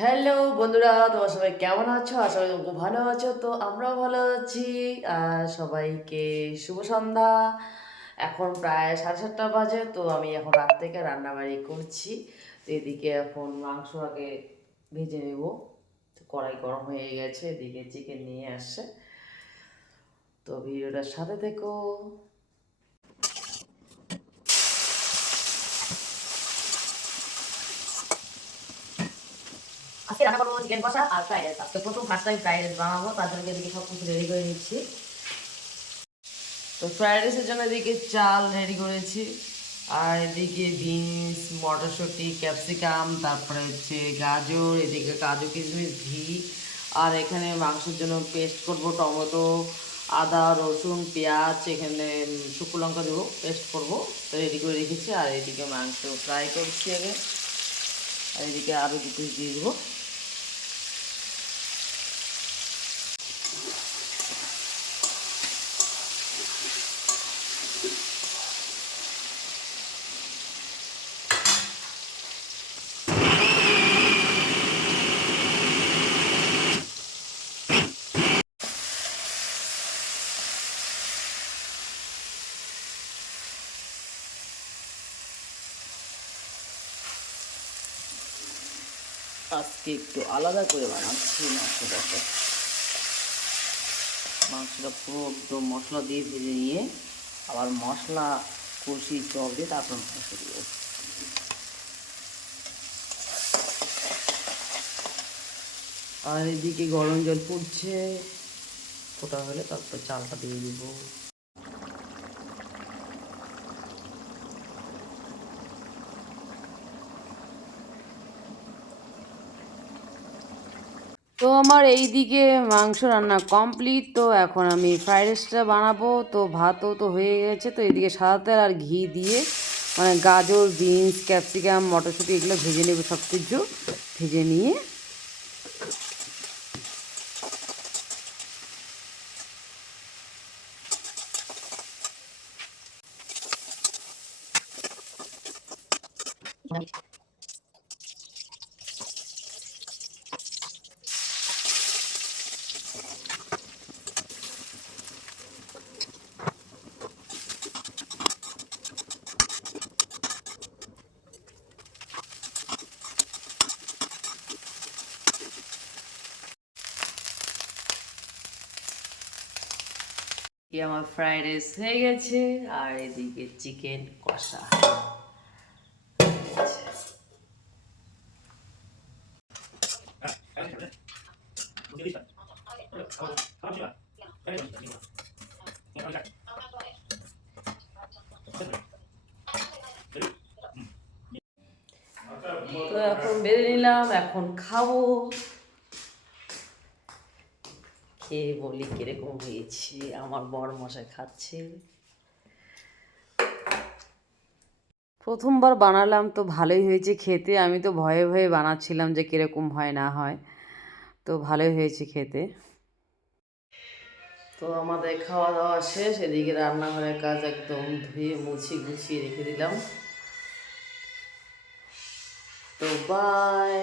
Hello বন্ধুরা, তোমার সবাই কেমন আছো? আশা করি খুব ভালো আছো। তো আমরাও ভালো আছি। সবাইকে শুভ সন্ধ্যা। এখন প্রায় সাড়ে সাতটা বাজে, তো আমি এখন রাত থেকে রান্নাবাড়ি করছি। তো এদিকে এখন মাংস আগে ভেজে নেব। তো কড়াই গরম হয়ে গেছে, এদিকে চিকেন নিয়ে আসছে তো ভিডিওটার সাথে থেকো। আজকে রান্না করব চিকেন কষা আর ফ্রাইড রাইস আজকে প্রথম ফার্স্ট টাইম ফ্রাইড রাইস বানাবো তার জন্য এদিকে সব কিছু রেডি করে নিচ্ছি। তো ফ্রাইড রাইসের জন্য এদিকে চাল রেডি করেছি। আর এদিকে বিনস মটরশুঁটি ক্যাপসিকাম তারপরে হচ্ছে গাজর, এদিকে কাজু কিশমিশ, ঘি। আর এখানে মাংসের জন্য পেস্ট করব টমেটো, আদা, রসুন, পেঁয়াজ, এখানে শুকনো লঙ্কা দেবো পেস্ট করব। রেডি করে রেখেছি। আর এদিকে মাংস ফ্রাই করছি আগে। আর এদিকে আরও দু দিয়ে দেবো। আজকে একটু আলাদা করে বানাচ্ছি মাংসটাকে মাংসটা পুরো একদম মশলা দিয়ে ভেজে নিয়ে আবার মশলা কষি জল দিয়ে তারপর মাংস দিয়ে আর এদিকে গরম জল ফুটছে ফোটা হলে তারপর চালটা দিয়ে দিব। তো আমার এই দিকে মাংস রান্না কমপ্লিট তো এখন আমি ফ্রাইড রাইসটা বানাবো। তো ভাতও তো হয়ে গেছে, তো এদিকে সাদা তেল আর ঘি দিয়ে মানে গাজর বিনস ক্যাপসিকাম মটরশুঁটি এগুলো ভেজে নেব সব কিছু ভেজে নিয়ে কি আমার ফ্রাইড রাইস হয়ে গেছে, আর এদিকে চিকেন কষা। তো এখন বেড়ে নিলাম, এখন খাব। খেয়ে বলি, কীরকম হয়েছে, আমার বড় মশাই খাচ্ছে। প্রথমবার বানালাম তো ভালোই হয়েছে খেতে, আমি তো ভয়ে ভয়ে বানাচ্ছিলাম যে কীরকম হয় না হয়, তো ভালোই হয়েছে খেতে। তো আমাদের খাওয়া দাওয়া শেষ, এদিকে রান্নাঘরের কাজ একদম ধুয়ে মুছি গুছিয়ে রেখে দিলাম। তো বাই